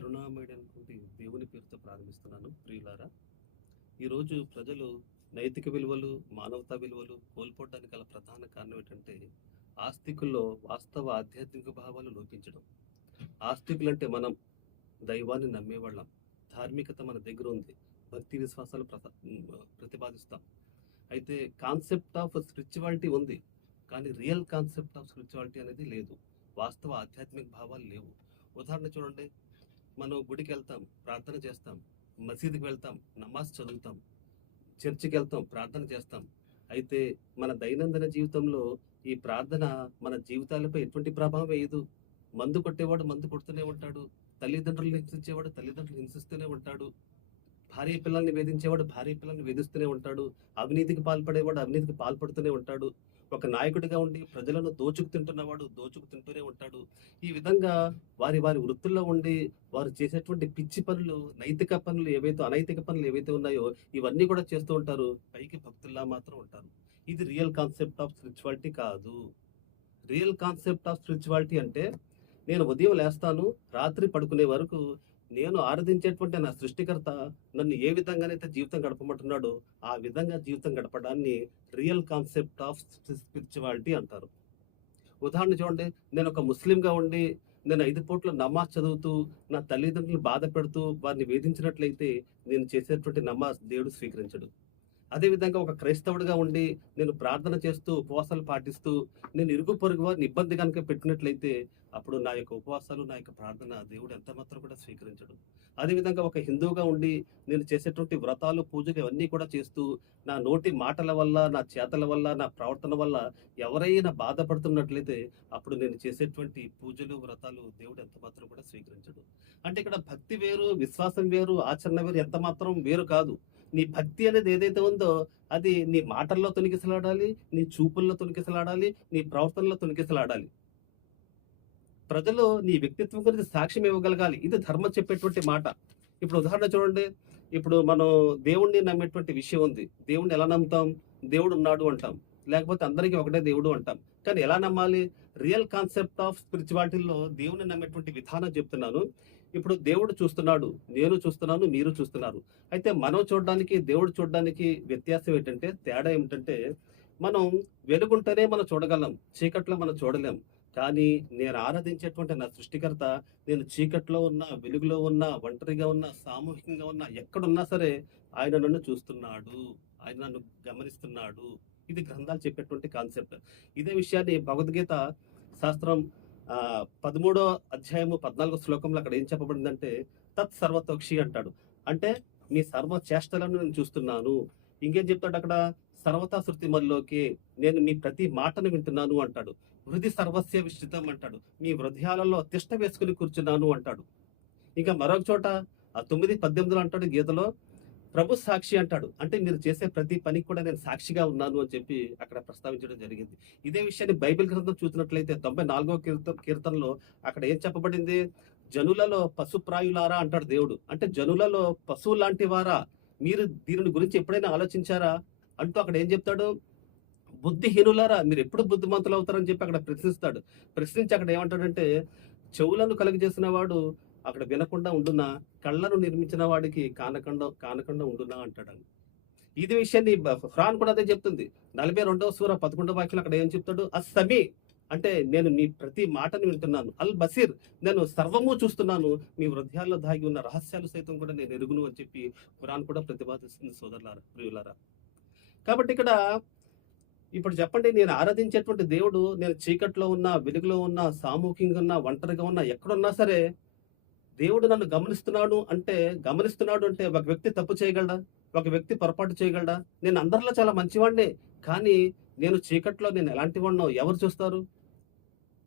కరుణామయుడైనటువంటి దేవుని పేరుతో ప్రారంభిస్తున్నాను. ప్రియులారా, ఈరోజు ప్రజలు నైతిక విలువలు, మానవతా విలువలు కోల్పోవడానికి గల ప్రధాన కారణం ఏంటంటే, ఆస్తికుల్లో వాస్తవ ఆధ్యాత్మిక భావాలు లోపించడం. ఆస్తికులంటే మనం దైవాన్ని నమ్మేవాళ్ళం, ధార్మికత మన దగ్గర ఉంది, భక్తి విశ్వాసాలు ప్రతిపాదిస్తాం. అయితే కాన్సెప్ట్ ఆఫ్ స్పిరిచువాలిటీ ఉంది, కానీ రియల్ కాన్సెప్ట్ ఆఫ్ స్పిరిచువాలిటీ అనేది లేదు. వాస్తవ ఆధ్యాత్మిక భావాలు లేవు. ఉదాహరణ చూడండి, మనం గుడికి వెళ్తాం, ప్రార్థన చేస్తాం, మసీదుకి వెళ్తాం, నమాజ్ చదువుతాం, చర్చికి వెళ్తాం, ప్రార్థన చేస్తాం. అయితే మన దైనందిన జీవితంలో ఈ ప్రార్థన మన జీవితాలపై ఎటువంటి ప్రభావం వేయదు. మందు కొట్టేవాడు మందు కొడుతూనే ఉంటాడు, తల్లిదండ్రులను హింసించేవాడు తల్లిదండ్రులు హింసిస్తూనే ఉంటాడు, భార్య పిల్లల్ని వేధించేవాడు భార్య పిల్లల్ని వేధిస్తూనే ఉంటాడు, అవినీతికి పాల్పడేవాడు అవినీతికి పాల్పడుతూనే ఉంటాడు, ఒక నాయకుడిగా ఉండి ప్రజలను దోచుకు తింటూనే ఉంటాడు. ఈ విధంగా వారి వారి వృత్తుల్లో ఉండి వారు చేసేటువంటి పిచ్చి పనులు, నైతిక పనులు ఏవైతే అనైతిక పనులు ఏవైతే ఉన్నాయో ఇవన్నీ కూడా చేస్తూ ఉంటారు. పైకి భక్తుల్లా మాత్రం ఉంటారు. ఇది రియల్ కాన్సెప్ట్ ఆఫ్ స్పిరిచువాలిటీ కాదు. రియల్ కాన్సెప్ట్ ఆఫ్ స్పిరిచువాలిటీ అంటే, నేను ఉదయం లేస్తాను, రాత్రి పడుకునే వరకు నేను ఆరాధించేటువంటి నా సృష్టికర్త నన్ను ఏ విధంగానైతే జీవితం గడపమంటున్నాడో ఆ విధంగా జీవితం గడపడాన్ని రియల్ కాన్సెప్ట్ ఆఫ్ స్పిరిచువాలిటీ అంటారు. ఉదాహరణ చూడండి, నేను ఒక ముస్లింగా ఉండి నేను 5 పూట్ల నమాజ్ చదువుతూ నా తల్లిదండ్రులు బాధ పెడుతూ వారిని వేధించినట్లయితే నేను చేసేటువంటి నమాజ్ దేవుడు స్వీకరించడు. అదేవిధంగా ఒక క్రైస్తవుడిగా ఉండి నేను ప్రార్థన చేస్తూ ఉపవాసాలు పాటిస్తూ నేను ఇరుగు పొరుగు వారిని ఇబ్బంది కనుక పెట్టినట్లయితే అప్పుడు నా యొక్క ఉపవాసాలు, నా యొక్క ప్రార్థన దేవుడు ఎంత మాత్రం కూడా స్వీకరించడు. అదేవిధంగా ఒక హిందువుగా ఉండి నేను చేసేటువంటి వ్రతాలు, పూజలు ఇవన్నీ కూడా చేస్తూ నా నోటి మాటల వల్ల, నా చేతల వల్ల, నా ప్రవర్తన వల్ల ఎవరైనా బాధపడుతున్నట్లయితే అప్పుడు నేను చేసేటువంటి పూజలు, వ్రతాలు దేవుడు ఎంత మాత్రం కూడా స్వీకరించడు. అంటే ఇక్కడ భక్తి వేరు, విశ్వాసం వేరు, ఆచరణ వేరు, ఎంత మాత్రం వేరు కాదు. నీ భక్తి అనేది ఏదైతే ఉందో అది నీ మాటల్లో తొనికిసలాడాలి, నీ చూపుల్లో తొనికిసలాడాలి, నీ ప్రవర్తనలో తొనికిసలాడాలి. ప్రజలు నీ వ్యక్తిత్వం గురించి సాక్ష్యం ఇవ్వగలగాలి. ఇది ధర్మం చెప్పేటువంటి మాట. ఇప్పుడు ఉదాహరణ చూడండి, ఇప్పుడు మనం దేవుణ్ణి నమ్మేటువంటి విషయం ఉంది. దేవుణ్ణి ఎలా నమ్ముతాం? దేవుడు ఉన్నాడు అంటాం, లేకపోతే అందరికీ ఒకటే దేవుడు అంటాం. కానీ ఎలా నమ్మాలి? రియల్ కాన్సెప్ట్ ఆఫ్ స్పిరిచువాలిటీలో దేవుణ్ణి నమ్మేటువంటి విధానం చెప్తున్నాను. ఇప్పుడు దేవుడు చూస్తున్నాడు, నేను చూస్తున్నాను, మీరు చూస్తున్నారు. అయితే మనం చూడడానికి, దేవుడు చూడడానికి వ్యత్యాసం ఏంటంటే, తేడా ఏమిటంటే, మనం వెలుగుంటేనే మనం చూడగలం, చీకట్లో మనం చూడలేం. కానీ నేను ఆరాధించేటువంటి నా సృష్టికర్త నేను చీకట్లో ఉన్నా, వెలుగులో ఉన్నా, ఒంటరిగా ఉన్నా, సామూహికంగా ఉన్నా, ఎక్కడున్నా సరే ఆయన నన్ను చూస్తున్నాడు, ఆయన నన్ను గమనిస్తున్నాడు. ఇది గ్రంథాలు చెప్పేటువంటి కాన్సెప్ట్. ఇదే విషయాన్ని భగవద్గీత శాస్త్రం 13వ అధ్యాయము 14వ శ్లోకంలో అక్కడ ఏం చెప్పబడిందంటే, తత్ సర్వతోక్షి అంటాడు. అంటే మీ సర్వ చేష్టలను నేను చూస్తున్నాను. ఇంకేం చెప్తాడు అక్కడ? సర్వతా శృతి మల్లోకి, నేను మీ ప్రతి మాటను వింటున్నాను అంటాడు. హృది సర్వస్య విస్తృతం అంటాడు. మీ హృదయాలలో తిష్ట వేసుకుని కూర్చున్నాను అంటాడు. ఇంకా మరొక చోట 9:18 అంటాడు గీతలో, ప్రభు సాక్షి అంటాడు. అంటే మీరు చేసే ప్రతి పనికి కూడా నేను సాక్షిగా ఉన్నాను అని చెప్పి అక్కడ ప్రస్తావించడం జరిగింది. ఇదే విషయాన్ని బైబిల్ గ్రంథం చూసినట్లయితే 94వ కీర్తనలో అక్కడ ఏం చెప్పబడింది? జనులలో పశుప్రాయులారా అంటాడు దేవుడు. అంటే జనులలో పశువు లాంటి వారా, మీరు దీని గురించి ఎప్పుడైనా ఆలోచించారా అంటూ అక్కడ ఏం చెప్తాడు? బుద్ధిహీనులారా, మీరు ఎప్పుడు బుద్ధిమంతులు అవుతారని చెప్పి అక్కడ ప్రశ్నిస్తాడు. ప్రశ్నించి అక్కడ ఏమంటాడంటే, చెవులను కలుగజేసిన వాడు అక్కడ వినకుండా ఉండునా, కళ్ళను నిర్మించిన వాడికి కానకుండా ఉండునా అంటాడు. ఇది విషయాన్ని ఖురాన్ కూడా అదే చెప్తుంది. 42వ సూర 11వ వాక్యంలో అక్కడ ఏం చెప్తాడు? అస్సమి అంటే నేను మీ ప్రతి మాటను వింటున్నాను. అల్ బసీర్, నేను సర్వము చూస్తున్నాను, మీ హృదయాల్లో దాగి ఉన్న రహస్యాలు సైతం కూడా నేను ఎరుగును అని చెప్పి ఖురాన్ కూడా ప్రతిపాదిస్తుంది. సోదరులారా, ప్రియులారా, కాబట్టి ఇక్కడ ఇప్పుడు చెప్పండి, నేను ఆరాధించేటువంటి దేవుడు నేను చీకట్లో ఉన్నా, వెలుగులో ఉన్నా, సామూహికంగా ఉన్నా, ఒంటరిగా ఉన్నా, ఎక్కడున్నా సరే దేవుడు నన్ను గమనిస్తున్నాడు అంటే ఒక వ్యక్తి తప్పు చేయగలడా? ఒక వ్యక్తి పొరపాటు చేయగలడా? నేను అందరిలో చాలా మంచివాడినే, కానీ నేను చీకట్లో నేను ఎలాంటి వాడినో ఎవరు చూస్తారు?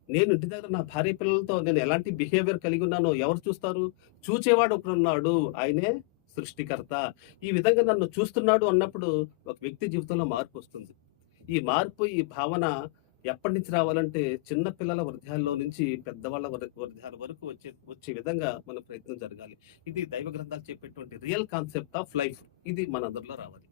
నేను ఇంటి దగ్గర నా భార్య పిల్లలతో నేను ఎలాంటి బిహేవియర్ కలిగి ఉన్నానో ఎవరు చూస్తారు? చూచేవాడు ఒకడున్నాడు, ఆయనే సృష్టికర్త. ఈ విధంగా నన్ను చూస్తున్నాడు అన్నప్పుడు ఒక వ్యక్తి జీవితంలో మార్పు వస్తుంది. ఈ మార్పు, ఈ భావన ఎప్పటి నుంచి రావాలంటే, చిన్న పిల్లల హృదయాల్లో నుంచి పెద్దవాళ్ళ హృదయాల వరకు వచ్చే విధంగా మన ప్రయత్నం జరగాలి. ఇది దైవ గ్రంథాలు చెప్పేటువంటి రియల్ కాన్సెప్ట్ ఆఫ్ లైఫ్. ఇది మనందరిలో రావాలి.